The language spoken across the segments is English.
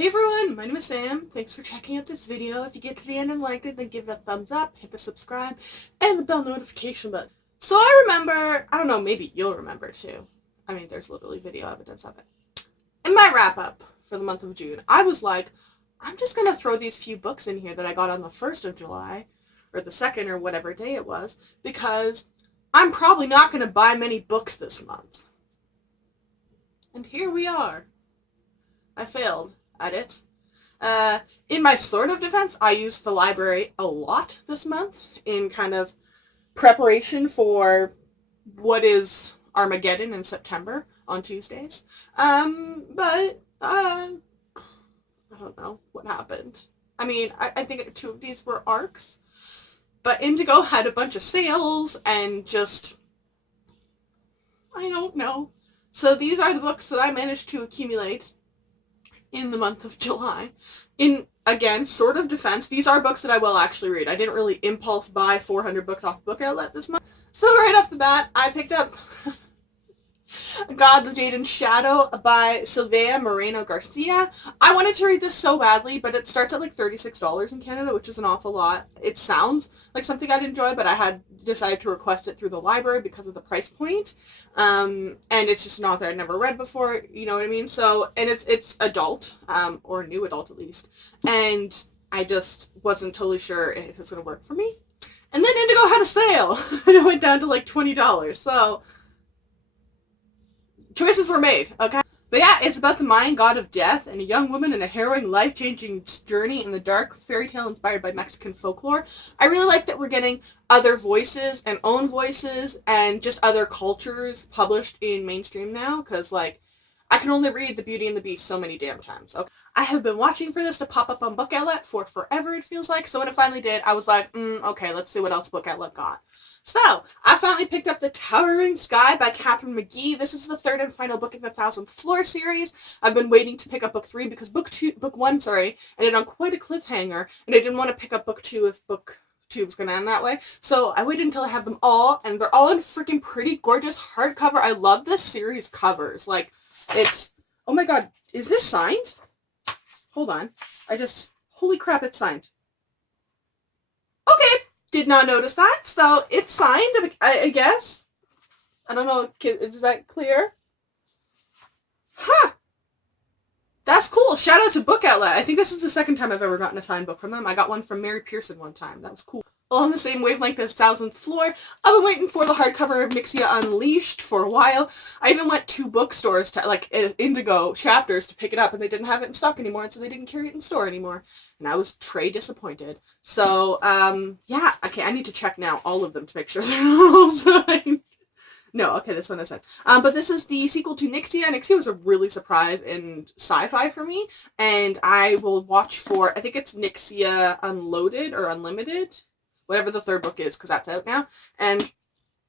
Hey everyone, my name is Sam. Thanks for checking out this video. If you get to the end and liked it, then give it a thumbs up, hit the subscribe, and the bell notification button. So I remember, I don't know, maybe you'll remember too. I mean, there's literally video evidence of it. In my wrap-up for the month of June, I was like, I'm just going to throw these few books in here that I got on the 1st of July, or the 2nd, or whatever day it was, because I'm probably not going to buy many books this month. And here we are. I failed at it. In my sort of defense, I used the library a lot this month in kind of preparation for what is Armageddon in September on Tuesdays. But I don't know what happened. I mean, I think 2 of these were arcs, but Indigo had a bunch of sales and just, I don't know. So these are the books that I managed to accumulate in the month of July. In, again, sort of defense, these are books that I will actually read. I didn't really impulse buy 400 books off Book Outlet this month. So right off the bat, I picked up God, the Jade and Shadow by Silvia Moreno Garcia. I wanted to read this so badly, but it starts at like $36 in Canada, which is an awful lot. It sounds like something I'd enjoy, but I had decided to request it through the library because of the price point. And it's just an author I'd never read before, you know what I mean? So, and it's adult, or new adult at least. And I just wasn't totally sure if it was going to work for me. And then Indigo had a sale, and it went down to like $20. So choices were made, okay? But yeah, it's about the Mayan god of death and a young woman in a harrowing, life-changing journey in the dark fairy tale inspired by Mexican folklore. I really like that we're getting other voices and own voices and just other cultures published in mainstream now, because, like, I can only read The Beauty and the Beast so many damn times, okay? I have been watching for this to pop up on Book Outlet for forever, it feels like, so when it finally did, I was like, okay, let's see what else Book Outlet got. So, I finally picked up The Towering Sky by Catherine McGee. This is the 3rd and final book in the 1000th Floor series. I've been waiting to pick up book 3 because book 1, ended on quite a cliffhanger, and I didn't want to pick up book 2 if book 2 was going to end that way. So I waited until I have them all, and they're all in freaking pretty gorgeous hardcover. I love this series covers. Like, it's, oh my god, is this signed? Hold on. Holy crap, it's signed. Okay. Did not notice that, so it's signed, I guess. I don't know, is that clear? Huh. That's cool. Shout out to Book Outlet. I think this is the 2nd time I've ever gotten a signed book from them. I got one from Mary Pearson one time. That was cool. Along the same wavelength as 1000th Floor, I've been waiting for the hardcover of Nixia Unleashed for a while. I even went to bookstores, to like Indigo chapters, to pick it up, and they didn't have it in stock anymore, and so they didn't carry it in store anymore. And I was disappointed. So, yeah, okay, I need to check now all of them to make sure they're all signed. No, okay, this one I said. But this is the sequel to Nixia. Nixia was a really surprise in sci-fi for me, and I will watch for, I think it's Nixia Unloaded or Unlimited, whatever the 3rd book is, because that's out now. And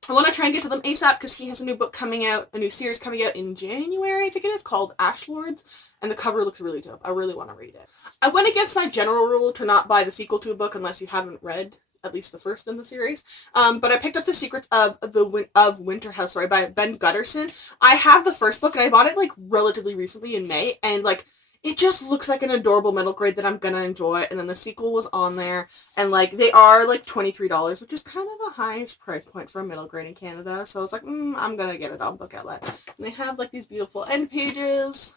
I want to try and get to them ASAP because he has a new book coming out, a new series coming out in January, I think it is, called Ashlords, and the cover looks really dope. I really want to read it. I went against my general rule to not buy the sequel to a book unless you haven't read at least the first in the series. But I picked up The Secrets of Winter House, by Ben Gutterson. I have the first book, and I bought it, like, relatively recently in May, and, like, it just looks like an adorable middle grade that I'm gonna enjoy. And then the sequel was on there, and, like, they are, like, $23, which is kind of the highest price point for a middle grade in Canada. So I was like, I'm gonna get it on Book Outlet. And they have, like, these beautiful end pages.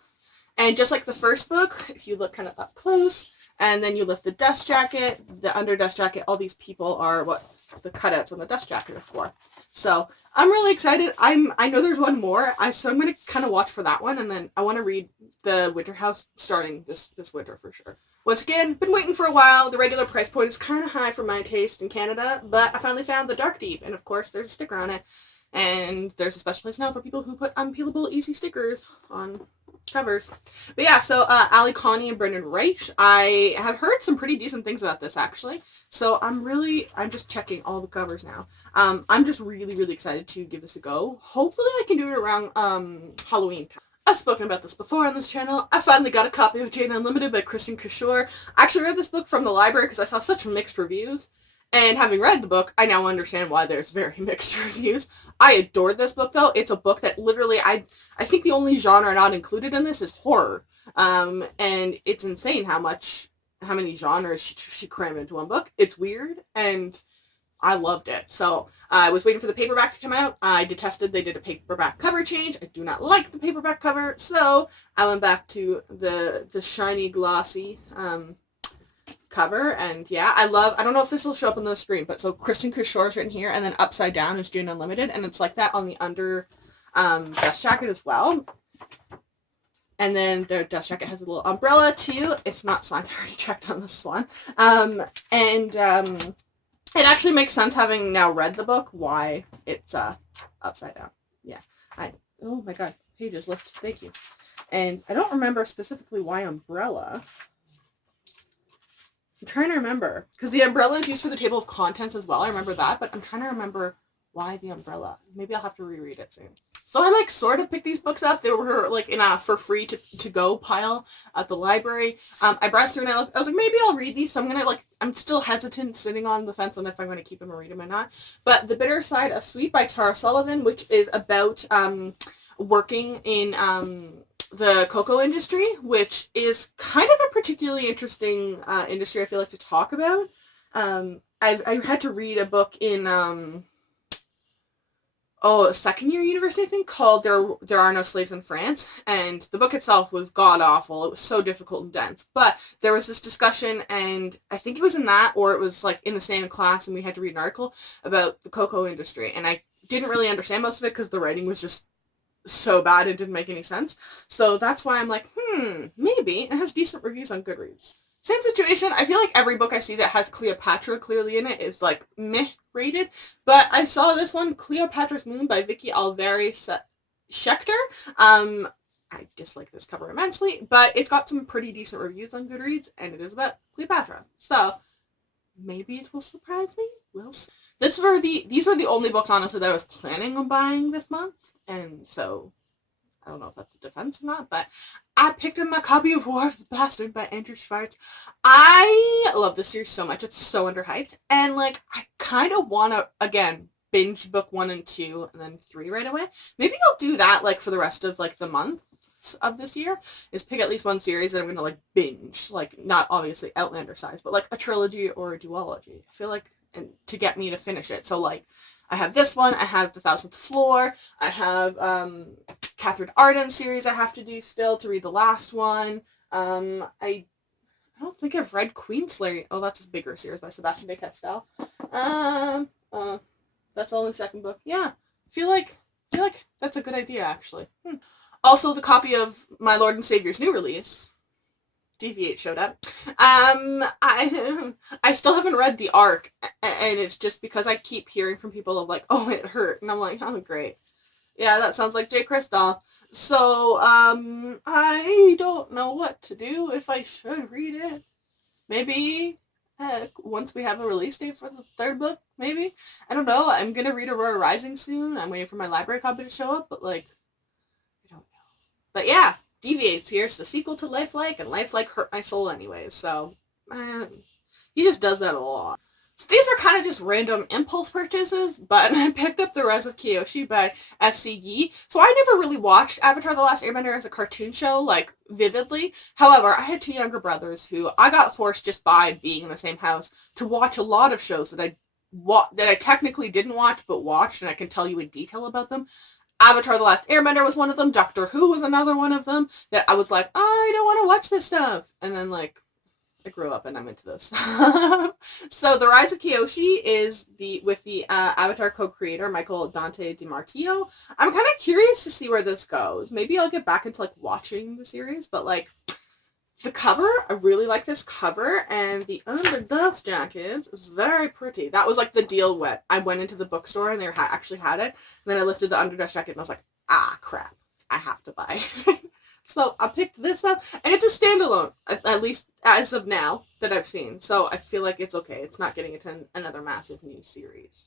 And just like the first book, if you look kind of up close, and then you lift the dust jacket, the under dust jacket, all these people are what the cutouts on the dust jacket are for. So I'm really excited. I know there's one more, so I'm going to kind of watch for that one, and then I want to read The Winter House starting this winter for sure. Once again, been waiting for a while. The regular price point is kind of high for my taste in Canada, but I finally found The Dark Deep, and of course there's a sticker on it. And there's a special place now for people who put unpeelable easy stickers on covers. But yeah, so Ali Connie and Brendan Wright. I have heard some pretty decent things about this, actually. So I'm just checking all the covers now. I'm just really, really excited to give this a go. Hopefully I can do it around Halloween time. I've spoken about this before on this channel. I finally got a copy of Jane Unlimited by Kristen Kishore. I actually read this book from the library because I saw such mixed reviews. And having read the book, I now understand why there's very mixed reviews. I adored this book, though. It's a book that literally, I think the only genre not included in this is horror. And it's insane how many genres she crammed into one book. It's weird, and I loved it. So I was waiting for the paperback to come out. I detested they did a paperback cover change. I do not like the paperback cover, so I went back to the shiny, glossy cover. And yeah, I don't know if this will show up on the screen, but so Kristen Couture is written here, and then upside down is June Unlimited, and it's like that on the under dust jacket as well. And then the dust jacket has a little umbrella too. It's not signed. I already checked on this one. It actually makes sense, having now read the book, why it's upside down. Yeah. Oh my god, pages lift. Thank you. And I don't remember specifically why umbrella. I'm trying to remember, because the umbrella is used for the table of contents as well. I remember that, but I'm trying to remember why the umbrella. Maybe I'll have to reread it soon. So I like sort of picked these books up. They were like in a for free to go pile at the library. I browsed through and I was like, maybe I'll read these. So I'm still hesitant, sitting on the fence on if I'm going to keep them or read them or not. But The Bitter Side of Sweet by Tara Sullivan, which is about working in the cocoa industry, which is kind of a particularly interesting industry, I feel like, to talk about. I had to read a book in second year university, I think, called There Are No Slaves in France, and the book itself was god-awful. It was so difficult and dense, but there was this discussion, and I think it was in that, or it was like in the same class, and we had to read an article about the cocoa industry, and I didn't really understand most of it because the writing was just so bad it didn't make any sense. So that's why I'm like, maybe. It has decent reviews on Goodreads. Same situation. I feel like every book I see that has Cleopatra clearly in it is like meh rated. But I saw this one, Cleopatra's Moon by Vicky Alvarez Schechter. I dislike this cover immensely, but it's got some pretty decent reviews on Goodreads, and it is about Cleopatra. So maybe it will surprise me. We'll see. These were the only books, honestly, that I was planning on buying this month, and so I don't know if that's a defense or not, but I picked up my copy of War of the Bastard by Andrew Schwartz. I love this series so much. It's so underhyped. And, like, I kind of want to, again, binge book 1 and 2 and then 3 right away. Maybe I'll do that, like, for the rest of, like, the month of this year, is pick at least one series that I'm going to, like, binge. Like, not obviously Outlander size, but, like, a trilogy or a duology. I feel like, and to get me to finish it. So, like, I have this one, I have The Thousandth Floor, I have Catherine Arden series I have to do still to read the last one. I don't think I've read Queenslayer. Oh, that's a bigger series by Sebastian de Castel. That's the only second book. Yeah, feel like that's a good idea, actually. Also, the copy of My Lord and Savior's new release, Deviate, showed up. I still haven't read the arc, and it's just because I keep hearing from people of like, oh, it hurt, and I'm like, oh, great. Yeah, that sounds like J. Kristoff. So, I don't know what to do, if I should read it. Maybe once we have a release date for the third book, maybe. I don't know. I'm gonna read Aurora Rising soon. I'm waiting for my library copy to show up, but like, I don't know. But yeah, Deviates here. It's the sequel to Lifelike, and Lifelike hurt my soul anyways, so he just does that a lot. So these are kind of just random impulse purchases, but I picked up The Rise of Kyoshi by F.C. Yi. So I never really watched Avatar: The Last Airbender as a cartoon show, like, vividly. However, I had 2 younger brothers who I got forced just by being in the same house to watch a lot of shows that I technically didn't watch, but watched, and I can tell you in detail about them. Avatar: The Last Airbender was one of them. Doctor Who was another one of them that I was like, I don't want to watch this stuff. And then, like, I grew up and I'm into this. So The Rise of Kyoshi is with the Avatar co-creator, Michael Dante DiMartino. I'm kind of curious to see where this goes. Maybe I'll get back into, like, watching the series, but, like, the cover, I really like this cover, and the under dust jacket is very pretty. That was, like, the deal when I went into the bookstore and they actually had it, and then I lifted the under dust jacket and I was like, crap, I have to buy. So I picked this up, and it's a standalone, at least as of now, that I've seen. So I feel like it's okay. It's not getting into another massive new series.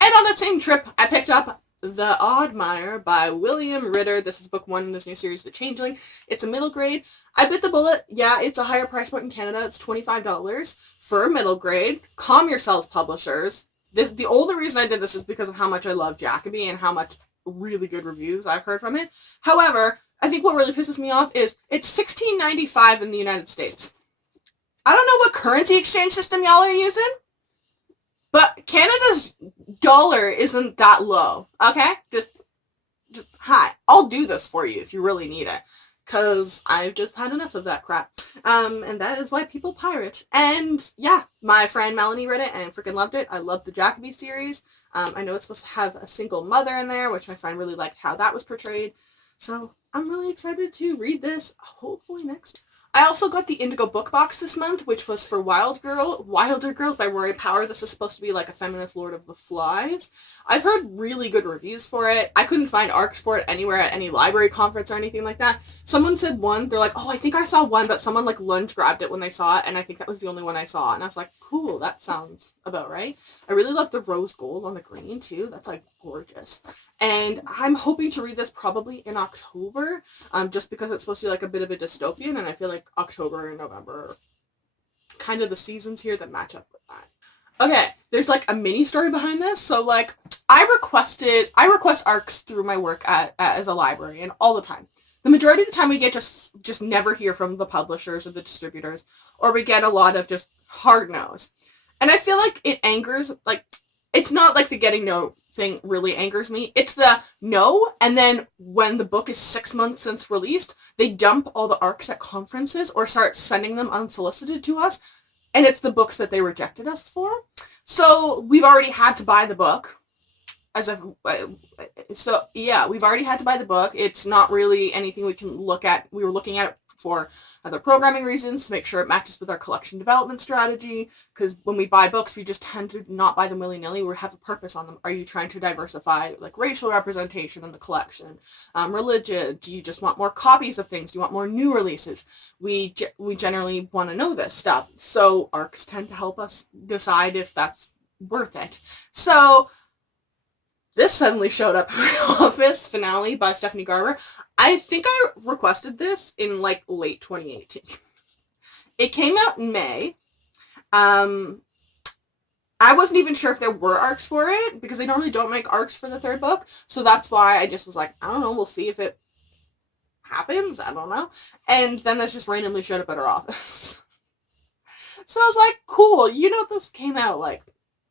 And on the same trip, I picked up The Oddmire by William Ritter. This is book 1 in this new series, The Changeling. It's a middle grade. I bit the bullet. Yeah, it's a higher price point in Canada. It's $25 for a middle grade. Calm yourselves, publishers. The only reason I did this is because of how much I love Jacoby and how much really good reviews I've heard from it. However, I think what really pisses me off is it's $16.95 in the United States. I don't know what currency exchange system y'all are using, but Canada's dollar isn't that low, okay? Just hi, I'll do this for you if you really need it. Because I've just had enough of that crap. And that is why people pirate. And yeah, my friend Melanie read it and freaking loved it. I love the Jacoby series. I know it's supposed to have a single mother in there, which my friend really liked how that was portrayed. So I'm really excited to read this, hopefully next. I also got the Indigo book box this month, which was for Wilder Girl by Rory Power. This is supposed to be like a feminist Lord of the Flies. I've heard really good reviews for it. I couldn't find ARCs for it anywhere at any library conference or anything like that. Someone said one. They're like, oh, I think I saw one, but someone like lunge grabbed it when they saw it, and I think that was the only one I saw. And I was like, cool, that sounds about right. I really love the rose gold on the green too. That's like gorgeous. And I'm hoping to read this probably in October, just because it's supposed to be like a bit of a dystopian, and I feel like October and November are kind of the seasons here that match up with that. Okay, there's like a mini story behind this. So like I request ARCs through my work as a librarian all the time. The majority of the time we get just never hear from the publishers or the distributors, or we get a lot of just hard no's. And I feel like it angers, like, it's not like the getting no thing really angers me. It's the no, and then when the book is 6 months since released, they dump all the ARCs at conferences or start sending them unsolicited to us, and it's the books that they rejected us for. So we've already had to buy the book. We've already had to buy the book. It's not really anything we can look at. We were looking at it for other programming reasons to make sure it matches with our collection development strategy, because when we buy books, we just tend to not buy them willy-nilly. We have a purpose on them. Are you trying to diversify like racial representation in the collection? Religion? Do you just want more copies of things? Do you want more new releases? We generally want to know this stuff. So ARCs tend to help us decide if that's worth it. So this suddenly showed up in my office, Finale by Stephanie Garber. I think I requested this in like late 2018. It came out in May. I wasn't even sure if there were ARCs for it, because they normally don't make ARCs for the third book. So that's why I just was like, I don't know, we'll see if it happens. I don't know. And then this just randomly showed up at our office. So I was like, cool, this came out like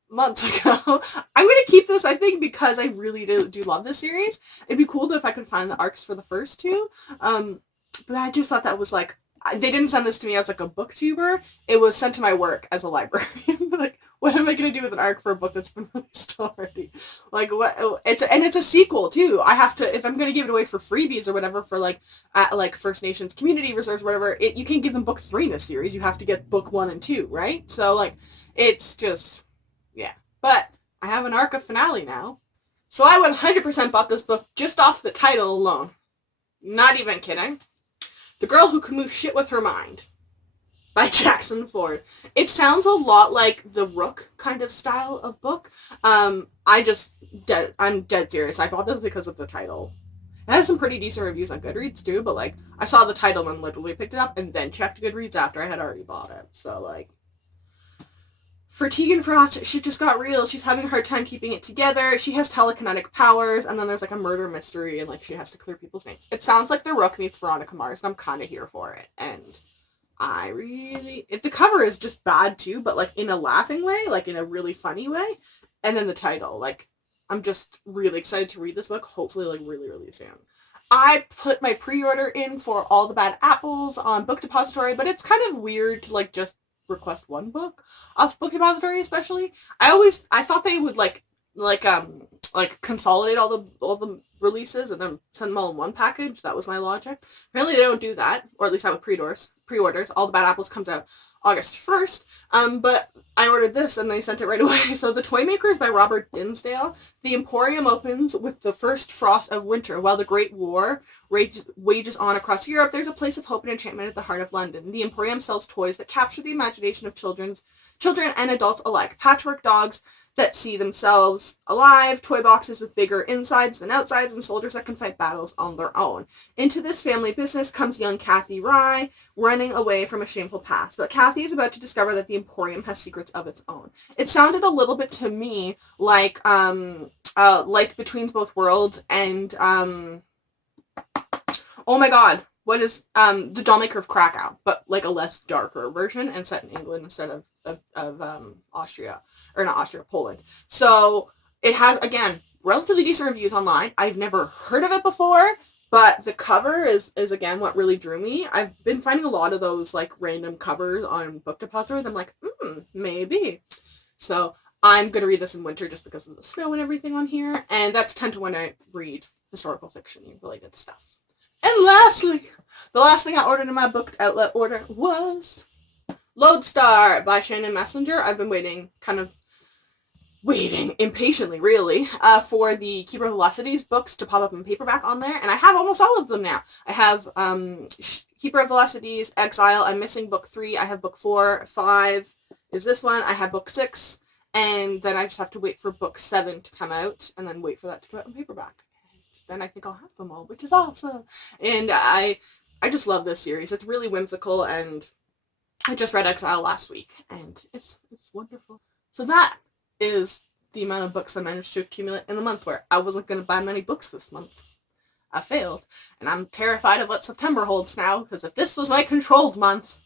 months ago. I'm going to keep this, I think, because I really do love this series. It'd be cool if I could find the ARCs for the first two. But I just thought that was like, they didn't send this to me as like a booktuber. It was sent to my work as a librarian. Like, what am I going to do with an ARC for a book that's been released already? Like, what? It's a sequel too. I have to, if I'm going to give it away for freebies or whatever for like First Nations community reserves, whatever, you can't give them book 3 in a series. You have to get book 1 and 2, right? So like, it's just, yeah. But I have an ARC of Finale now. So I 100% bought this book just off the title alone. Not even kidding. The Girl Who Can Move Shit With Her Mind by Jackson Ford. It sounds a lot like the Rook kind of style of book. I'm dead serious. I bought this because of the title. It has some pretty decent reviews on Goodreads too, but like, I saw the title and literally picked it up and then checked Goodreads after I had already bought it. So like, for Tegan Frost, shit just got real. She's having a hard time keeping it together. She has telekinetic powers, and then there's like a murder mystery, and like she has to clear people's names. It sounds like The Rook meets Veronica Mars, and I'm kind of here for it. And the cover is just bad too, but like in a laughing way, like in a really funny way. And then the title, like, I'm just really excited to read this book, hopefully like really, really soon. I put my pre-order in for All the Bad Apples on Book Depository, but it's kind of weird to like just request one book off Book Depository, especially. I thought they would like consolidate all the releases and then send them all in one package. That was my logic. Apparently they don't do that, or at least not with pre-orders. All the Bad Apples comes out August 1st, but I ordered this and they sent it right away. So The Toymakers by Robert Dinsdale. The Emporium opens with the first frost of winter. While the Great War wages on across Europe, there's a place of hope and enchantment at the heart of London. The Emporium sells toys that capture the imagination of children and adults alike. Patchwork dogs that see themselves alive, toy boxes with bigger insides than outsides, and soldiers that can fight battles on their own. Into this family business comes young Kathy Rye, running away from a shameful past. But Kathy is about to discover that the Emporium has secrets of its own. It sounded a little bit to me like Between Both Worlds and Oh my god, what is the Dollmaker of Krakow, but like a less darker version and set in England instead of Austria, or not Austria, Poland. So it has, again, relatively decent reviews online. I've never heard of it before, but the cover is again what really drew me. I've been finding a lot of those like random covers on Book Depository. I'm like, maybe. So I'm gonna read this in winter just because of the snow and everything on here, and that's 10 to when I read historical fiction related stuff. And lastly, the last thing I ordered in my book outlet order was Lodestar by Shannon Messenger. I've been waiting impatiently, really, for the Keeper of Velocities books to pop up in paperback on there, and I have almost all of them now. I have Keeper of Velocities, Exile. I'm missing book 3. I have book 4, 5 is this one. I have book 6, and then I just have to wait for book 7 to come out, and then wait for that to come out in paperback. And then I think I'll have them all, which is awesome. And I just love this series. It's really whimsical, and I just read Exile last week, and it's wonderful. So that is the amount of books I managed to accumulate in the month, where I wasn't going to buy many books this month. I failed, and I'm terrified of what September holds now, because if this was my controlled month,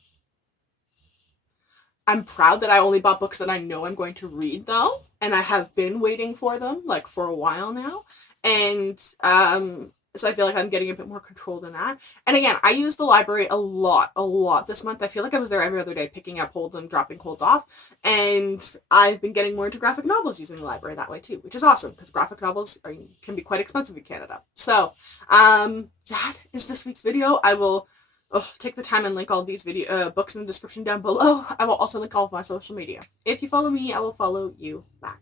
I'm proud that I only bought books that I know I'm going to read, though, and I have been waiting for them, like, for a while now, and so I feel like I'm getting a bit more controlled in that. And again, I use the library a lot this month. I feel like I was there every other day picking up holds and dropping holds off. And I've been getting more into graphic novels using the library that way too, which is awesome because graphic novels can be quite expensive in Canada. So that is this week's video. I will take the time and link all these books in the description down below. I will also link all of my social media. If you follow me, I will follow you back.